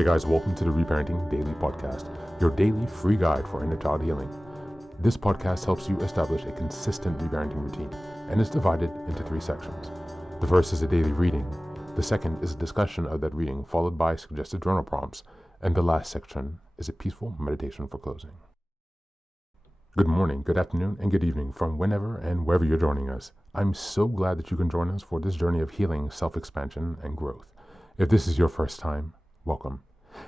Hey guys, welcome to the Reparenting Daily podcast, your daily free guide for inner child healing. This podcast helps you establish a consistent reparenting routine and is divided into 3 sections. The first is a daily reading, the second is a discussion of that reading followed by suggested journal prompts, and the last section is a peaceful meditation for closing. Good morning, good afternoon, and good evening from whenever and wherever you're joining us. I'm so glad that you can join us for this journey of healing, self-expansion, and growth. If this is your first time, welcome.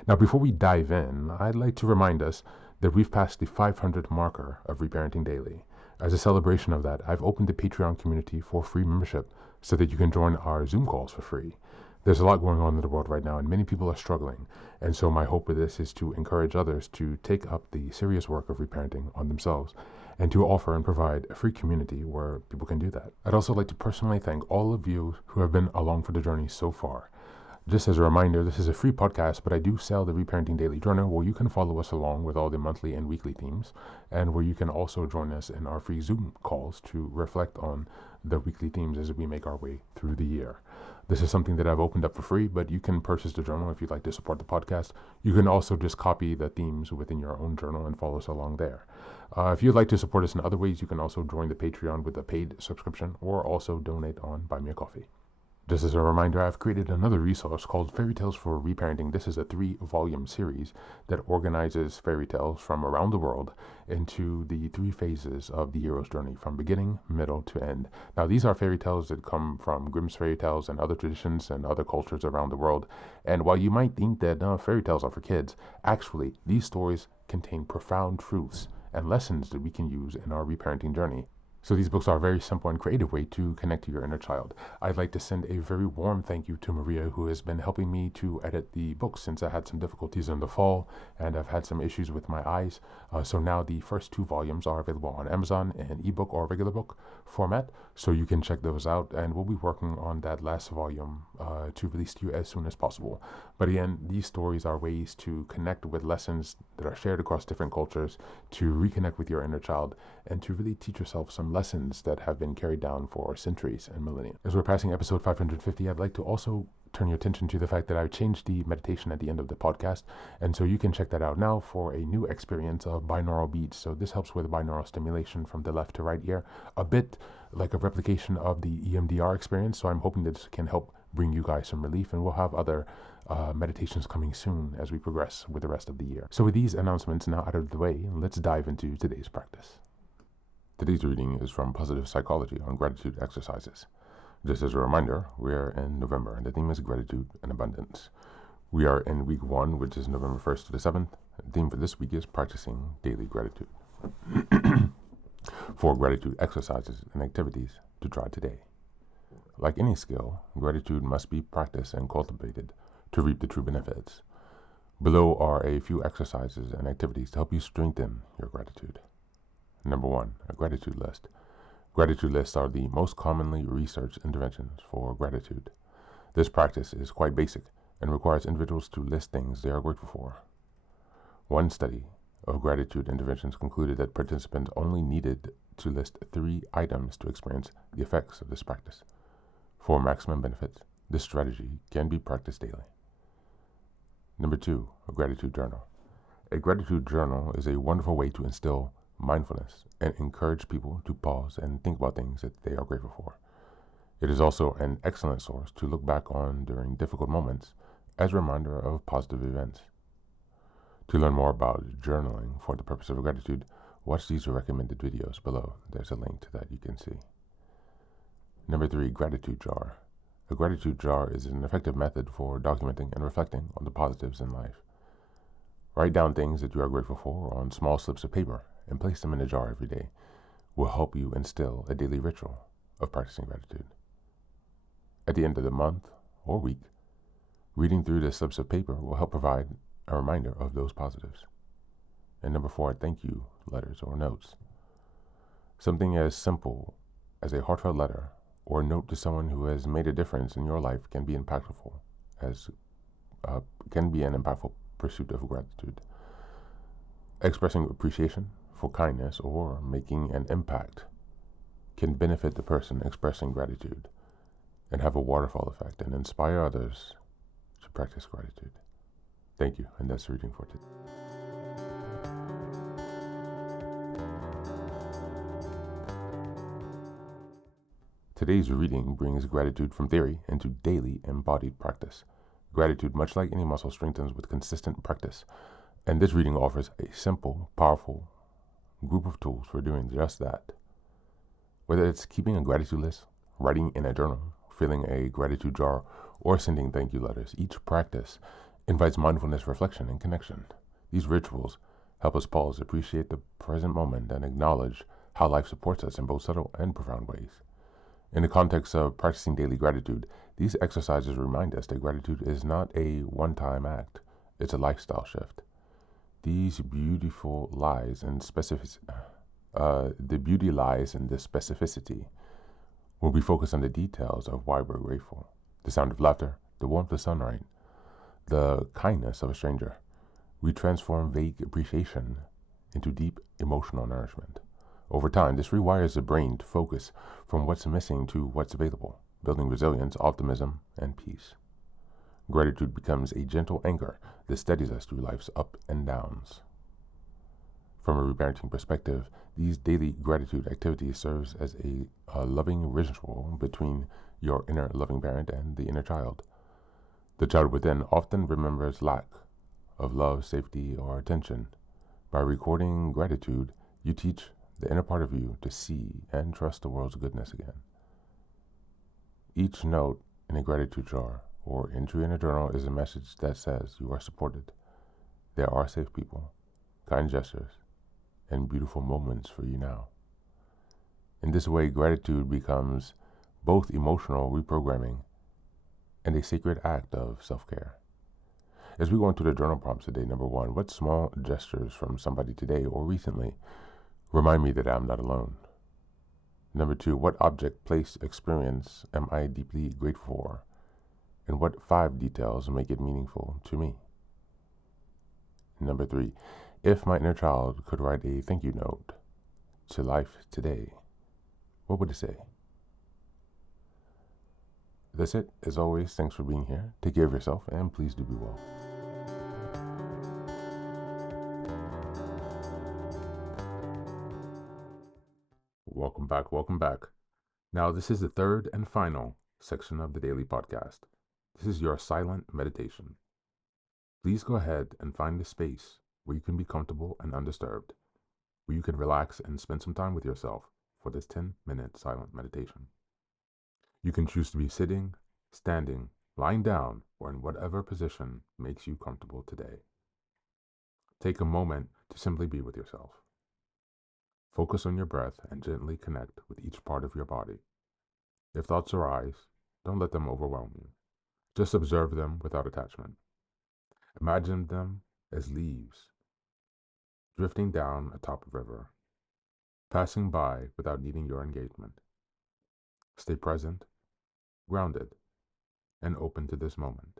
Now, before we dive in, I'd like to remind us that we've passed the 500 marker of Reparenting Daily. As a celebration of that, I've opened the Patreon community for free membership so that you can join our Zoom calls for free. There's a lot going on in the world right now, and many people are struggling. And so my hope with this is to encourage others to take up the serious work of reparenting on themselves and to offer and provide a free community where people can do that. I'd also like to personally thank all of you who have been along for the journey so far. Just as a reminder, this is a free podcast, but I do sell the Reparenting Daily Journal where you can follow us along with all the monthly and weekly themes, and where you can also join us in our free Zoom calls to reflect on the weekly themes as we make our way through the year. This is something that I've opened up for free, but you can purchase the journal if you'd like to support the podcast. You can also just copy the themes within your own journal and follow us along there. If you'd like to support us in other ways, you can also join the Patreon with a paid subscription or also donate on Buy Me a Coffee. Just as a reminder, I've created another resource called Fairy Tales for Reparenting. This is a 3-volume series that organizes fairy tales from around the world into the 3 phases of the hero's journey, from beginning, middle, to end. Now, these are fairy tales that come from Grimm's fairy tales and other traditions and other cultures around the world. And while you might think that fairy tales are for kids, actually, these stories contain profound truths and lessons that we can use in our reparenting journey. So these books are a very simple and creative way to connect to your inner child. I'd like to send a very warm thank you to Maria, who has been helping me to edit the books since I had some difficulties in the fall and I've had some issues with my eyes. So now the first 2 volumes are available on Amazon in ebook or regular book format, so you can check those out, and we'll be working on that last volume to release to you as soon as possible. But again, these stories are ways to connect with lessons that are shared across different cultures, to reconnect with your inner child, and to really teach yourself some lessons that have been carried down for centuries and millennia. As we're passing episode 550, I'd like to also turn your attention to the fact that I've changed the meditation at the end of the podcast, and so you can check that out now for a new experience of binaural beats. So this helps with binaural stimulation from the left to right ear, a bit like a replication of the EMDR experience. So I'm hoping that this can help bring you guys some relief, and we'll have other meditations coming soon as we progress with the rest of the year. So with these announcements now out of the way, let's dive into today's practice. Today's reading is from Positive Psychology on Gratitude Exercises. Just as a reminder, we are in November, and the theme is gratitude and abundance. We are in week 1, which is November 1st to the 7th. The theme for this week is practicing daily gratitude. 4 gratitude exercises and activities to try today. Like any skill, gratitude must be practiced and cultivated to reap the true benefits. Below are a few exercises and activities to help you strengthen your gratitude. Number 1, a gratitude list. Gratitude lists are the most commonly researched interventions for gratitude. This practice is quite basic and requires individuals to list things they are grateful for. One study of gratitude interventions concluded that participants only needed to list 3 items to experience the effects of this practice. For maximum benefits, this strategy can be practiced daily. Number 2, a gratitude journal. A gratitude journal is a wonderful way to instill mindfulness and encourage people to pause and think about things that they are grateful for. It is also an excellent source to look back on during difficult moments as a reminder of positive events. To learn more about journaling for the purpose of gratitude, watch these recommended videos below. There's a link to that you can see. Number 3, gratitude jar. A gratitude jar is an effective method for documenting and reflecting on the positives in life. Write down things that you are grateful for on small slips of paper and place them in a jar every day. Will help you instill a daily ritual of practicing gratitude. At the end of the month or week, reading through the slips of paper will help provide a reminder of those positives. And number 4, thank you letters or notes. Something as simple as a heartfelt letter or a note to someone who has made a difference in your life can be impactful, can be an impactful pursuit of gratitude. Expressing appreciation for kindness or making an impact can benefit the person expressing gratitude and have a waterfall effect and inspire others to practice gratitude. Thank you, and that's the reading for today. Today's reading brings gratitude from theory into daily embodied practice. Gratitude, much like any muscle, strengthens with consistent practice, and this reading offers a simple, powerful group of tools for doing just that. Whether it's keeping a gratitude list, writing in a journal, filling a gratitude jar, or sending thank you letters, each practice invites mindfulness, reflection, and connection. These rituals help us pause, appreciate the present moment, and acknowledge how life supports us in both subtle and profound ways. In the context of practicing daily gratitude, these exercises remind us that gratitude is not a one-time act, it's a lifestyle shift. These beautiful lies and the beauty lies in the specificity. When we focus on the details of why we're grateful, the sound of laughter, the warmth of sunlight, the kindness of a stranger, we transform vague appreciation into deep emotional nourishment. Over time, this rewires the brain to focus from what's missing to what's available, building resilience, optimism, and peace. Gratitude becomes a gentle anchor that steadies us through life's ups and downs. From a reparenting perspective, these daily gratitude activities serves as a loving ritual between your inner loving parent and the inner child. The child within often remembers lack of love, safety, or attention. By recording gratitude, you teach the inner part of you to see and trust the world's goodness again. Each note in a gratitude jar or entry in a journal is a message that says you are supported. There are safe people, kind gestures, and beautiful moments for you now. In this way, gratitude becomes both emotional reprogramming and a sacred act of self-care. As we go into the journal prompts today, number 1, what small gestures from somebody today or recently remind me that I'm not alone? Number 2, what object, place, experience am I deeply grateful for? And what 5 details make it meaningful to me? Number 3, if my inner child could write a thank you note to life today, what would it say? That's it. As always, thanks for being here. Take care of yourself, and please do be well. Welcome back, welcome back. Now, this is the third and final section of the daily podcast. This is your silent meditation. Please go ahead and find a space where you can be comfortable and undisturbed, where you can relax and spend some time with yourself for this 10-minute silent meditation. You can choose to be sitting, standing, lying down, or in whatever position makes you comfortable today. Take a moment to simply be with yourself. Focus on your breath and gently connect with each part of your body. If thoughts arise, don't let them overwhelm you. Just observe them without attachment. Imagine them as leaves drifting down atop a river, passing by without needing your engagement. Stay present, grounded, and open to this moment.